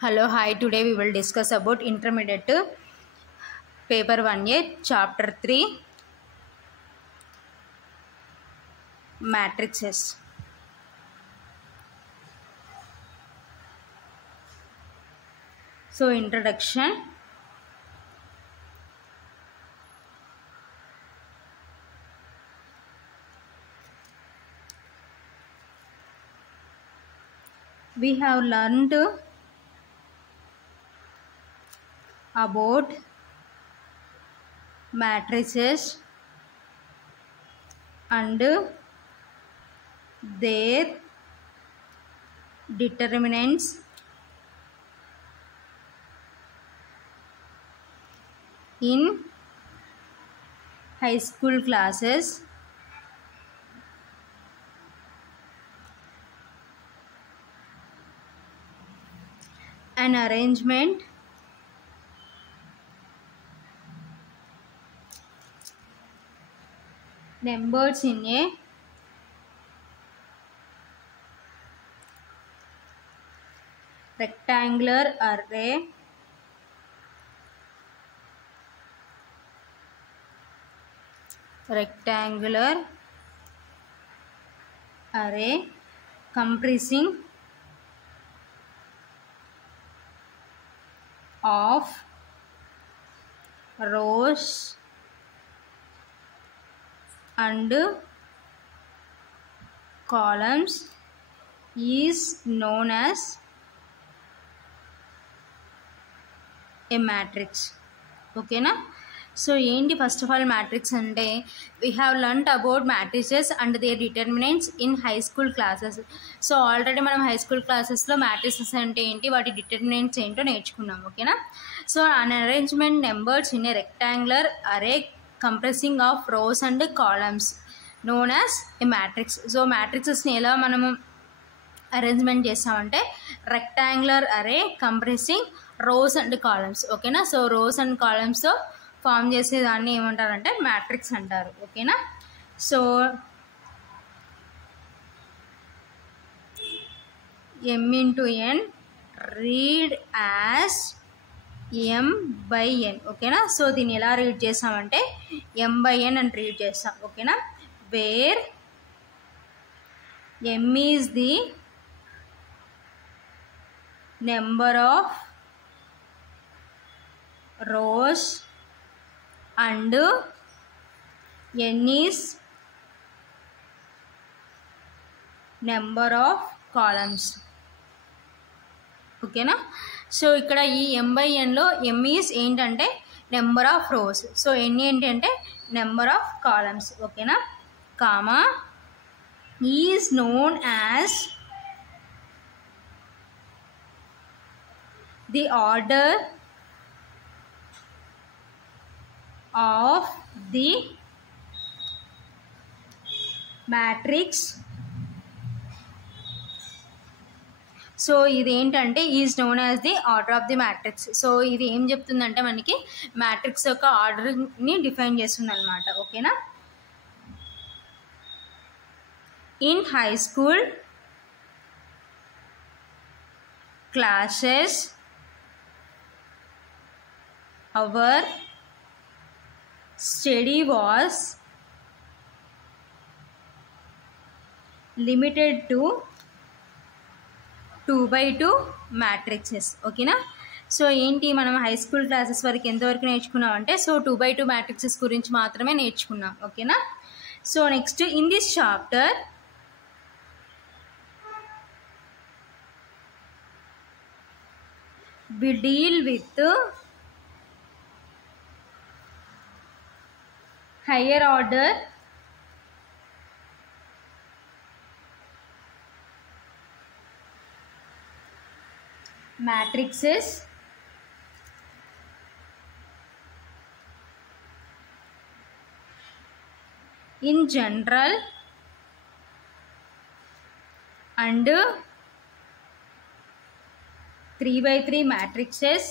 Hello, hi. Today we will discuss about intermediate paper 1A chapter 3 matrices. So introduction. We have learned about matrices and their determinants in high school classes. An arrangement numbers in a rectangular array comprising of rows and columns is known as a matrix. Okay na? So ఏంటి first of all matrix అంటే we have learned about matrices and their determinants in high school classes. So already మనం high school క్లాసెస్లో matrices అంటే ఏంటి, వాటి determinants ఏంటో నేర్చుకున్నాం. ఓకేనా? So an arrangement numbers in a rectangular array comprising of rows and columns known as a matrix. So మ్యాట్రిక్సెస్ని ఎలా మనము అరేంజ్మెంట్ చేస్తామంటే rectangular array comprising rows and columns. ఓకేనా? సో రోస్ అండ్ కాలమ్స్తో ఫామ్ చేసేదాన్ని ఏమంటారంటే మ్యాట్రిక్స్ అంటారు. ఓకేనా? So m into n read as m/n. ఓకేనా? సో దీన్ని ఎలా రీడ్ చేస్తామంటే m/n అని రీడ్ చేస్తాం. ఓకేనా? Where m is the number of rows and n is number of columns. ఓకేనా? సో ఇక్కడ ఈ m/nలో m ఈజ్ ఏంటంటే number of rows, so n ఏంటంటే నెంబర్ ఆఫ్ కాలమ్స్. ఓకేనా? Comma is known as the order of the matrix. So ఇది ఏంటంటే is known as the order of the matrix. So ఇది ఏం చెప్తుందంటే మనకి మ్యాట్రిక్స్ యొక్క ఆర్డర్ని డిఫైన్ చేస్తుంది అనమాట. ఓకేనా? In high school classes our study was limited to 2x2 matrices. ఓకేనా? సో ఏంటి మనం హై స్కూల్ క్లాసెస్ వరకు ఎంతవరకు నేర్చుకున్నాం అంటే సో 2x2 మ్యాట్రిక్సెస్ గురించి మాత్రమే నేర్చుకున్నాం. ఓకేనా? So next in this chapter we deal with higher order matrices in general and 3x3 matrices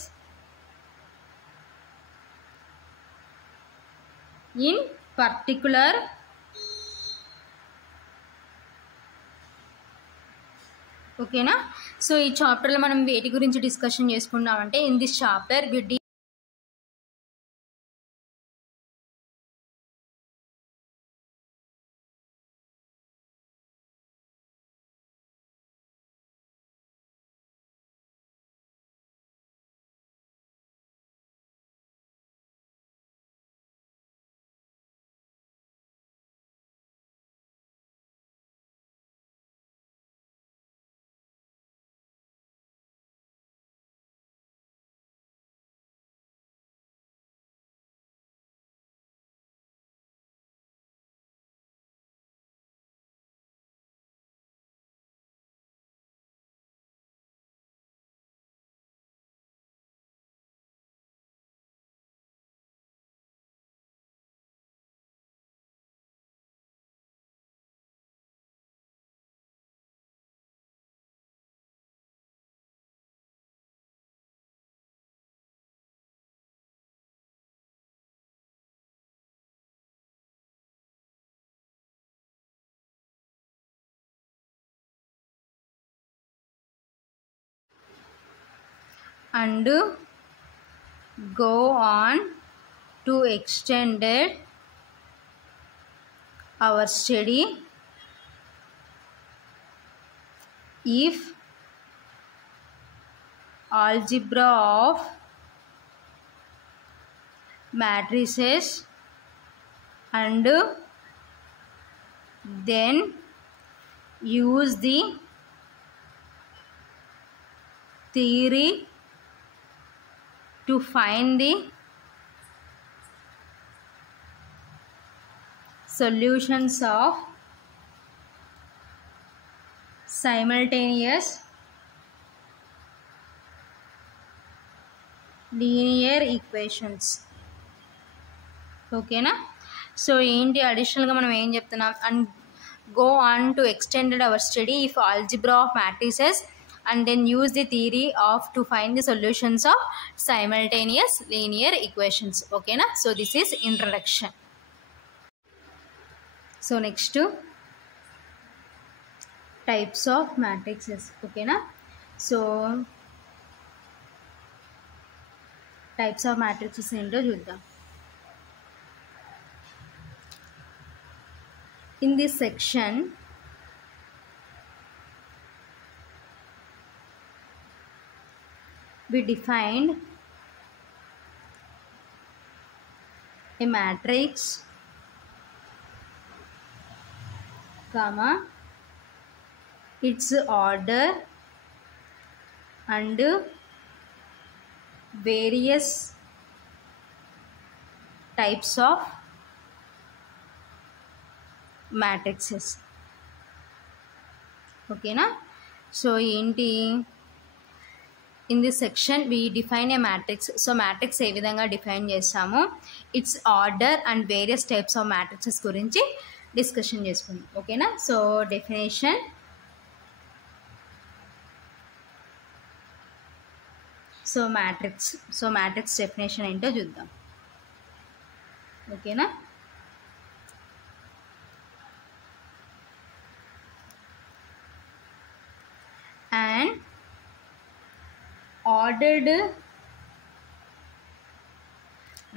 in particular. ఓకేనా. సో ఈ చాప్టర్లో మనం వేటి గురించి డిస్కషన్ చేసుకున్నామంటే, in this chapter we and go on to extended our study if algebra of matrices and then use the theory to find the solutions of simultaneous linear equations. ఓకేనా. So ఏంటి అడిషనల్గా మనం ఏం చెప్తున్నాం, and go on to extended our study if algebra of matrices and then use the theory of to find the solutions of simultaneous linear equations. Okay na. So this is introduction. So next types of matrices. Okay na. So types of matrices ఏంటో చూద్దాం. In this section we defined a matrix, comma, its order and various types of matrices. Okay na. So ఏంటి, in this section we define a matrix. So matrix ఏ విధంగా డిఫైన్ చేస్తాము, it's order and various types of matrixes గురించి డిస్కషన్ చేసుకుందాం. ఓకేనా. So definition, so matrix definition ఏంటో చూద్దాం. ఓకేనా. and ordered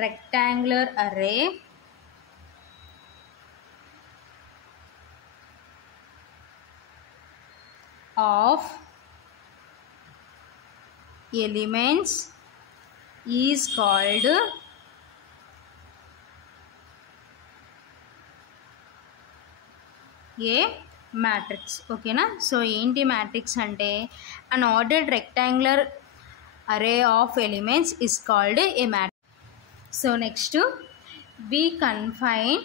rectangular array of elements is called a matrix. ఓకేనా. So ఏంటి మ్యాట్రిక్స్ అంటే, an ordered rectangular array of elements is called a matrix. So next we confine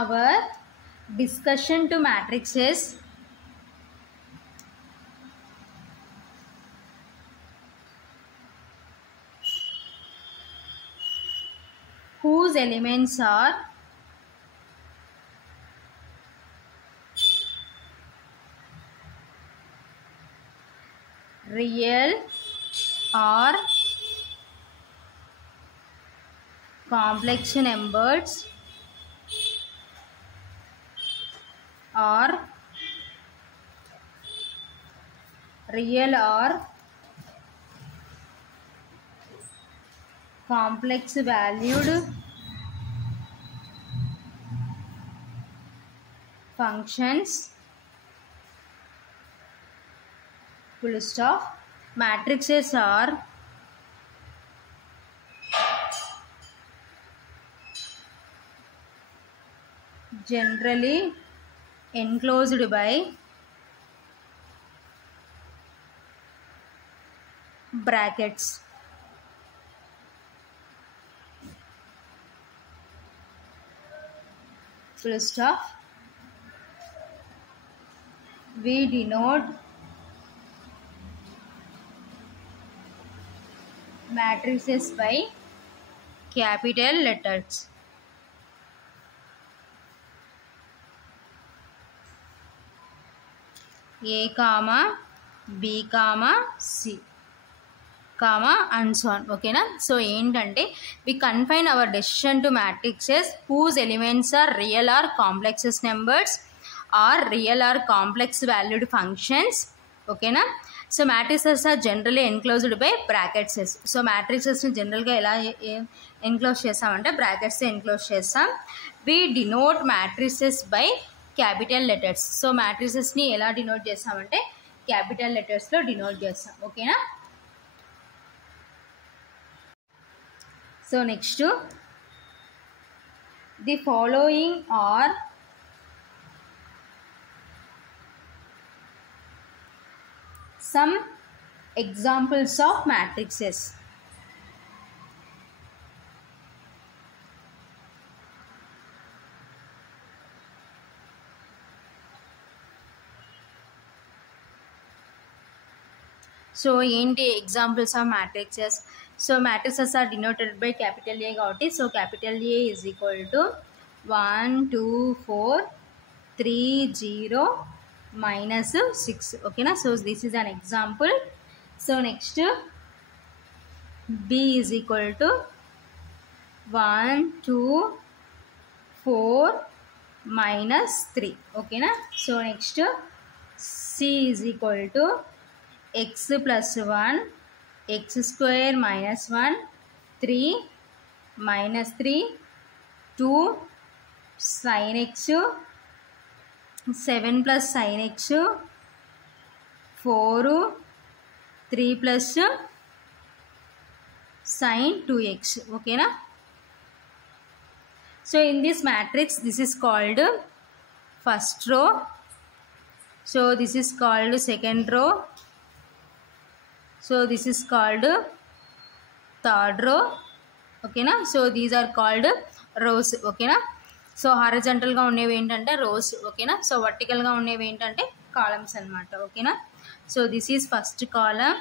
our discussion to matrices whose elements are real or complex numbers or real or complex valued functions, full stop. Matrices are generally enclosed by brackets. Full stop. We denote matrices by capital letters. A comma B comma C comma and so on. Okay na? So ఏంటంటే we confine our decision to matrices whose elements are real or complex numbers or real or complex valued functions. Okay na? So matrices are generally enclosed by brackets. So matrices ని general గా ఎలా enclose చేస్తామంటే brackets enclose చేస్తాం. we denote matrices by capital letters. So మ్యాట్రిసెస్ని ఎలా denote చేస్తామంటే క్యాపిటల్ లెటర్స్లో డినోట్ చేస్తాం. ఓకేనా? So next the following are some examples of matrices. So ఏంటి examples of matrices? So matrices are denoted by capital A కాబట్టి so capital A is equal to 1 2 4 3 0 -6. ఓకేనా? So this is an example. So next B is equal to 1 2 4 -3. ఓకేనా? So next C is equal to x plus 1 x square minus 1 3 minus 3 2 sin x 7 plus sin x 4 3 plus sin 2x. okay na? So in this matrix this is called first row, so this is called second row, so this is called third row. okay na? So these are called rows. okay na? So హారిజంటల్గా ఉండేవి ఏంటంటే రోస్. ఓకేనా? సో వర్టికల్గా ఉండేవి ఏంటంటే కాలమ్స్ అనమాట. ఓకేనా? So this is first column.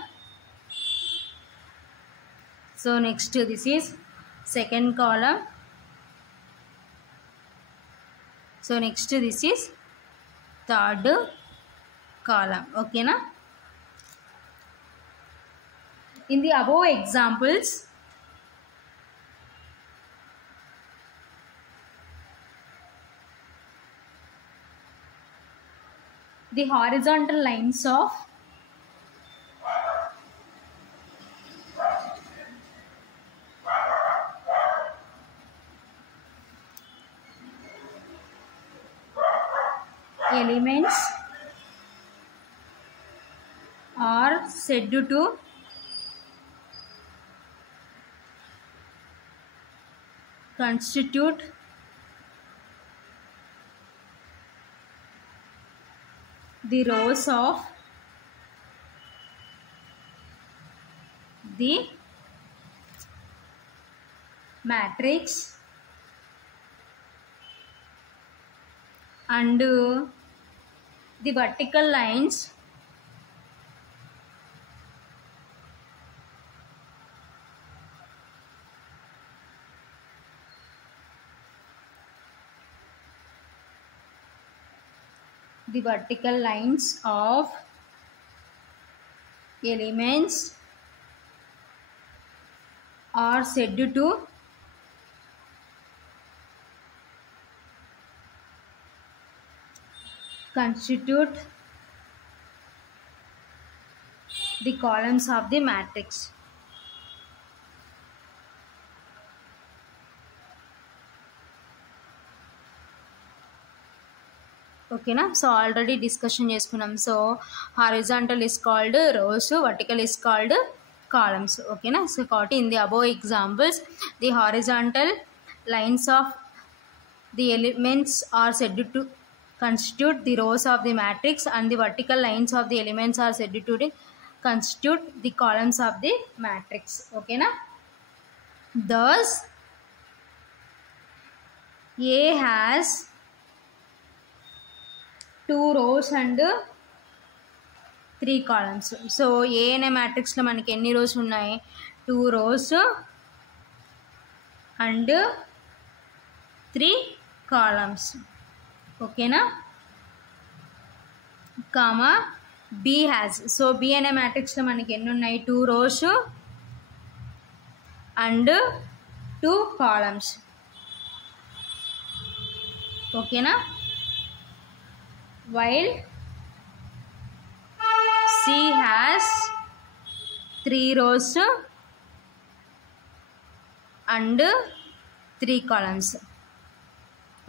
So next this is second column. So next this is third column. ఓకేనా? In the above examples, the horizontal lines of elements are said to constitute the rows of the matrix and the vertical lines of elements are said to constitute the columns of the matrix. ఓకేనా. So already discussion చేసుకున్నాం. So horizontal is called rows, vertical is called columns. ఓకేనా. So కాబట్టి in the above examples the horizontal lines of the elements are said to constitute the rows of the matrix and the vertical lines of the elements are said to constitute the columns of the matrix. Okay na. Thus A has 2 rows and 3 columns. So A అనే matrix లో మనకి ఎన్ని rows ఉన్నాయి? 2 rows and 3 columns. ఓకేనా. Comma B has, so B అనే మ్యాట్రిక్స్లో మనకి ఎన్ని ఉన్నాయి? 2 rows అండ్ 2 columns. ఓకేనా. While C has 3 rows and 3 columns.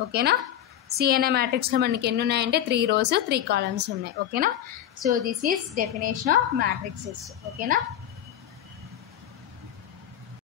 ఓకేనా. సి అనే మ్యాట్రిక్స్లో మనకి ఎన్ని ఉన్నాయంటే 3 rows 3 columns ఉన్నాయి. ఓకేనా. So this is definition of matrixes. ఓకేనా.